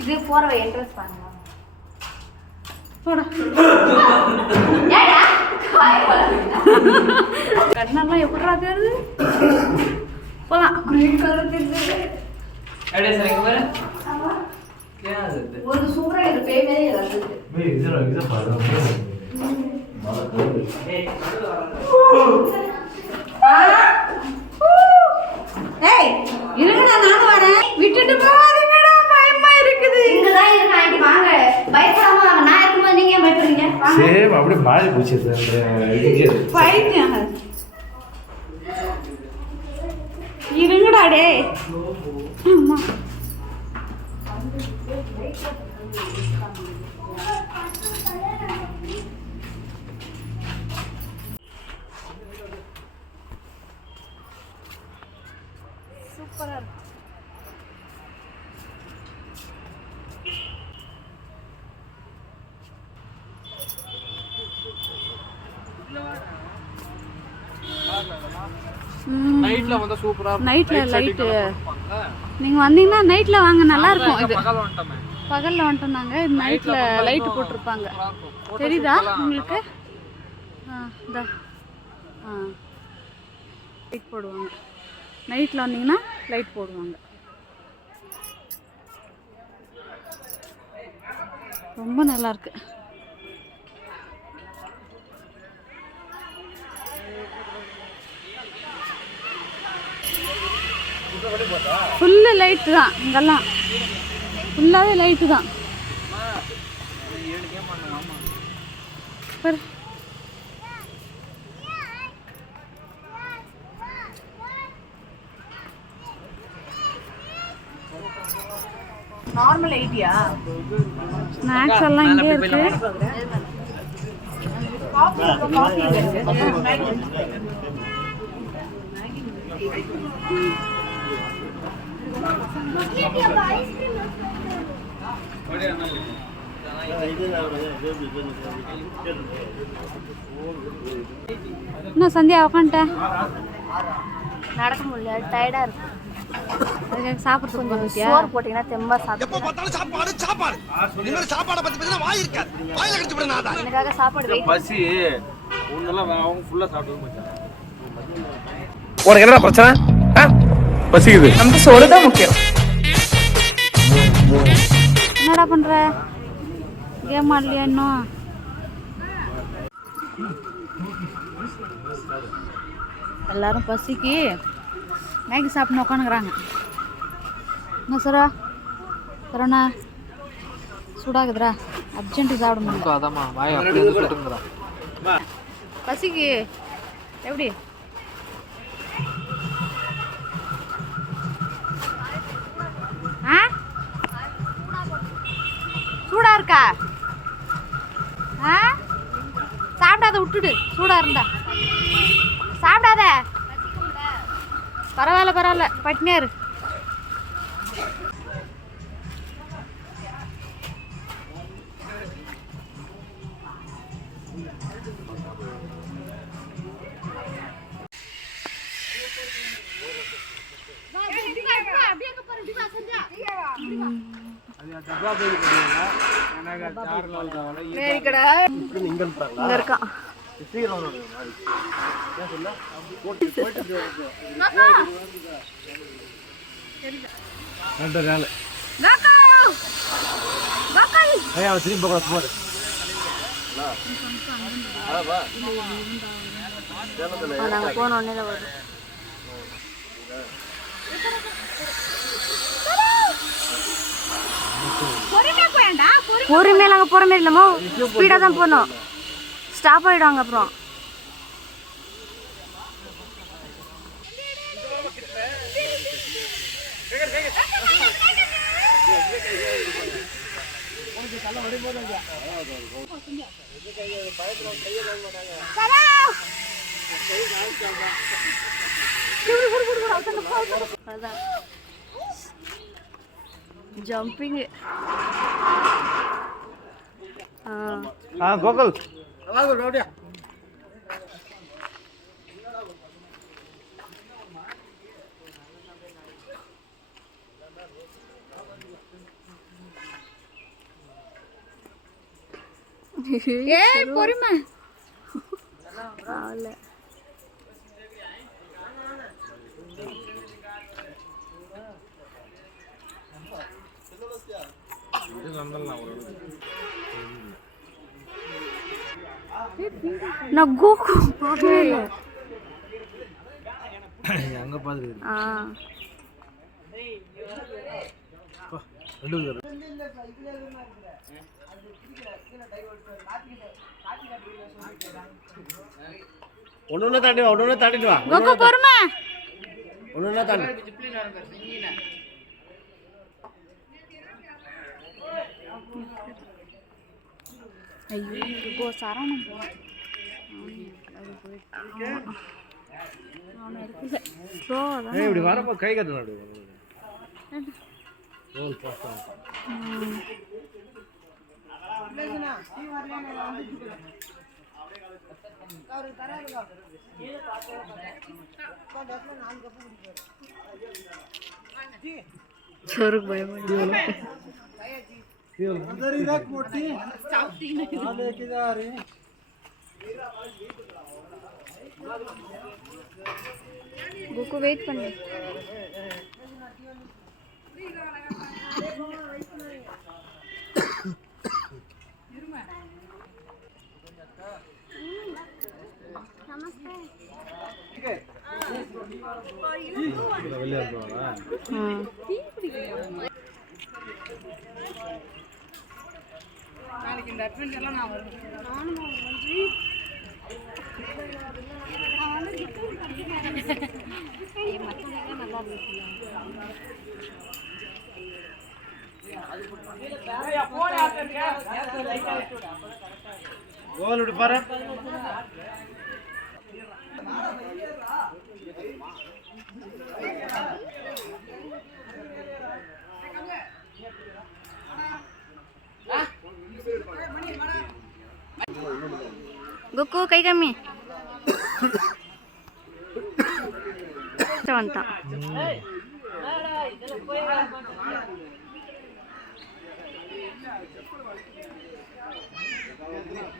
இது போறவை என்ட்ரன்ஸ் பண்ணுங்க. கண்ணெல்லாம் எப்படிடா தெரியுது? போலாம். ஒரு சூப்பரா இது பேமே இருங்கடா, நானும் வரேன். விட்டுட்டு போகாதீங்கடா, பயமா இருக்குது. இங்கதான் இருக்கு ஆண்டி, வாங்க. பயப்படாம வாங்க. நான் இருக்கும்போது நீங்க ஏன் பயப்படுறீங்க? சேம் அப்படியே மாறி போச்சு பைத்தியம். இருங்கடா டே. அம்மா சூப்பரா இருக்கு. நைட்ல வந்தா சூப்பரா இருக்கும். நைட்ல லைட் நீங்க வந்தீங்கன்னா நைட்ல வாங்க, நல்லா இருக்கும். இது பகல்ல வந்துட்டோம் நாங்க. நைட்ல லைட் போட்டிருப்பாங்க, தெரியுதா உங்களுக்கு? லைட் போடுவாங்க. நைட்ல வந்தீங்கன்னா லைட் போடுவாங்க. ரொம்ப நல்லா இருக்கு. ஃபுல்லு லைட்டு தான், இங்கெல்லாம் ஃபுல்லாகவே லைட்டு தான். நார்மல் 80யா? ஸ்நாக்ஸ் எல்லாம் இங்கே இருக்கு. என்ன சந்தியா உட்காந்துட்டேன், நடக்க முடியல, டயர்டா இருக்கு. சாப்பிட்டு கொஞ்சம் சோறு போட்டீங்கன்னா தெம்பா சாப்பிட்டு எனக்காக சாப்பாடு பசி ஒன்னெல்லாம் ஃபுல்லா சாப்பிட்டு. உனக்கு என்ன பிரச்சனை? பசிக்குது, நமக்கு சோறு தான் முக்கியம். என்னடா பண்ற? கேம் ஆடலையா இன்னும்? எல்லாரும் பசிக்கு மேகி சாப்பிட்டு உட்காந்துக்கிறாங்க. என்ன சாரா சரணா, சூடாகுதுரா, அர்ஜென்ட்டு சாப்பிட முடியல. பசிக்கு எப்படி? சூடா இருக்கா? சாப்பிடாத, விட்டுடு. சூடா இருந்தா சாப்பிடாத. பரவாயில்ல பரவாயில்ல, பட்னியா இரு. பொறுமையா நாங்க போற மாதிரி இல்லமோ, ஸ்பீடா தான் போனோம். ஸ்டாப் ஆயிடுவாங்க அப்புறம். ஜம்பிங். கோகுல் ஏய் பொறுமை. ஆள நான் கோகு பார்க்கவே இல்லை. அங்க பாத்துருக்கு. ஒண்ணு தாண்டிட்டு வா. கோகு பொறுமை. ஒண்ணு தாண்டி. ஐயோ கோ சரணம் போறேன். இப்படி வரப்போ கை கட்டணும் அப்படி. ரோல் பாஸ்டா. சொருக்கு பயப்படி. अंदर ही रख मोटी लेके जा रही गोकू वेट பண்ணு. நமஸ்தே. ठीक है வெளிய போறா. டீ குடிக்கணும். நாளைக்கு இந்த அட்வென்ட் எல்லாம் நான் வருவேன். நானும் நன்றி. நல்லா இருந்துச்சு. கோல் விட்டு பாரு. गोकू कई कमी चवंता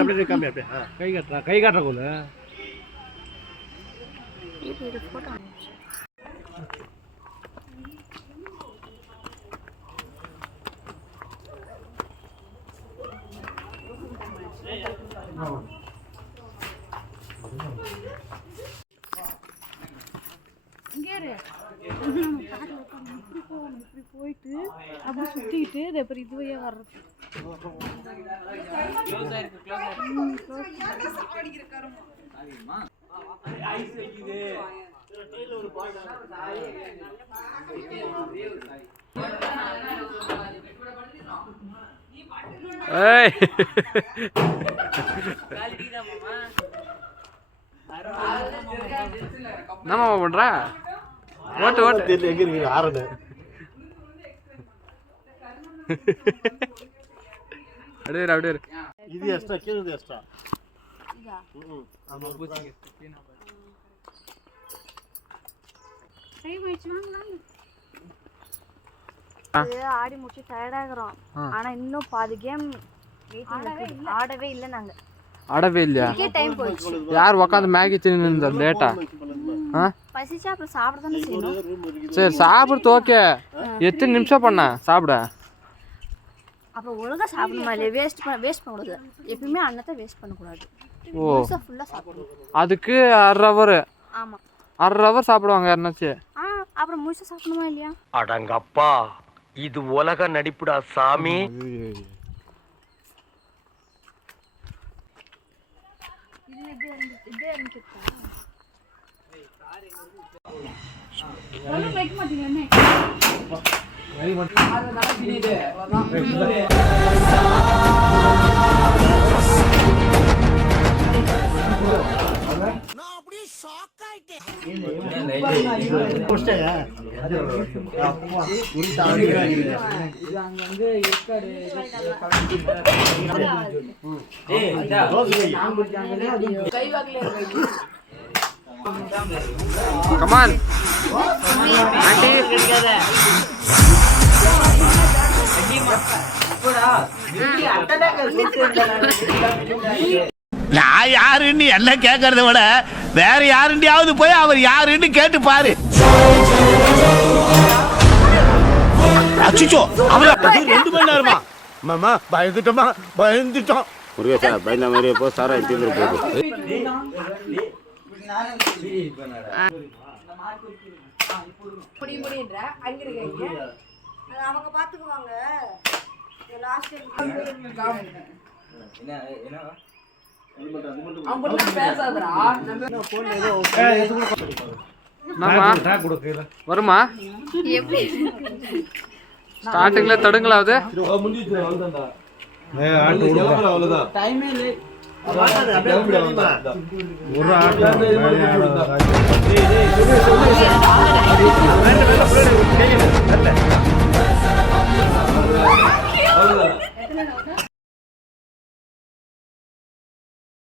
அப்படியே கம்மி அப்படியே. கை காட்டுற கோல். இது போட்டோ இப்படி போயிட்டு அப்படி சுத்திட்டு அப்புறம் இதுவே வர்றது. என்னம்மா பண்ற? ஓட்டு ஓட்டு எங்க இருக்கு ஆரடு. அப்படியே இது எக்ஸ்ட்ரா கீழே எக்ஸ்ட்ரா. இதா ஆமா பூச்சி. டைம் ஆயிடுச்சு வாங்க. ஆடி முடிச்சு டயர்ட் ஆகுறோம். ஆனா இன்னும் பாதி கேம் ஆடவே இல்லை. நாங்க ஆடவே இல்லையா? டைம் போயிடுச்சு. யார் உட்காந்து மேகி தின்னு லேட்டா? பசிச்சா அப்புறம் சாப்பிட தானே செய்யணும். சரி சாப்பிடுறது ஓகே. எத்தனை நிமிஷம் பண்ண சாப்பிட? அப்புறம் ஒழுங்கா சாப்பிடணுமா இல்லையா? வேஸ்ட் பண்ணக்கூடாது. எப்பயுமே அன்னத்தை வேஸ்ட் பண்ணக்கூடாது. ஓ ஃபுல்லா சாப்பிடணும். அதுக்கு 1/2 ஹவர். ஆமா 1/2 ஹவர் சாப்பிடுவாங்க யாருனாச்சும். அப்புறம் முழுசா சாப்பிடணுமா இல்லையா? அடங்கப்பா இது உலக நடிப்புடா சாமி. Come on. Auntie. நான் யாருன்னு என்ன கேட்கறத விட வேற யாருண்டியாவது போய் அவர் யாருன்னு கேட்டு பாரு. அச்சுச்சோ அவர 2 மணி நேரமா மாமா பயந்துட்டோம். முருகேசா பயந்த மாதிரி போ சாரா எடுத்து போகுது. அவங்க பாத்துக்குவாங்க. லாஸ்ட் வருமா ஸ்டார்டிங்ல தடுங்களாவது ஒரு